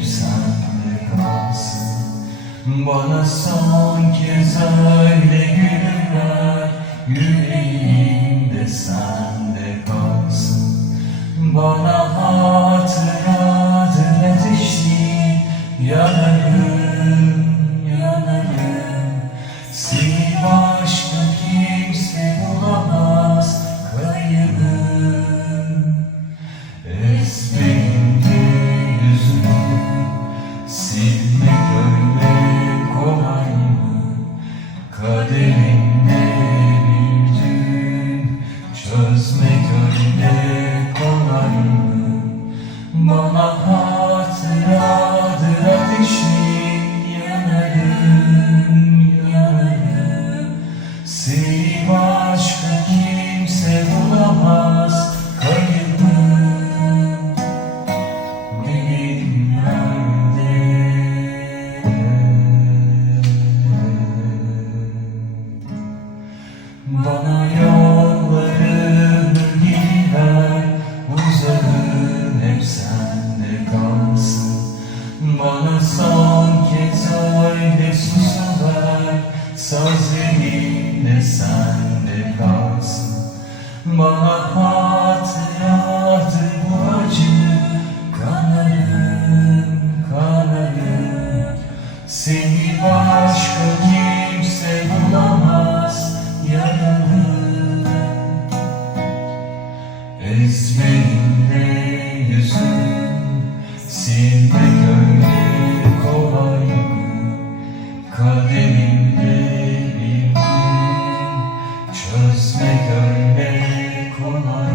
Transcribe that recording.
hep sende kalsın Bana son kez öyle gülüm ver Yüreğimde sende kalsın. Bana hatıradır ateşli Yanarım, yanarım Silmek ölmek kolay mı? Kaderinde bir gün Çözmek öyle kolay mı? Bana hatıradır ateşin Yanarım, yanarım Seni başka kimse bulamaz Bana yollarını geri ver Uzağın hep sende kalsın. Bana son kez öyle Saz elimde sende kalsın. Bana hatıradır bu acı Kanarım, kanarım. Seni başka Ezberinde yüzün Silmek öyle kolay mı? Kaderimde gün Çözmek öyle kolay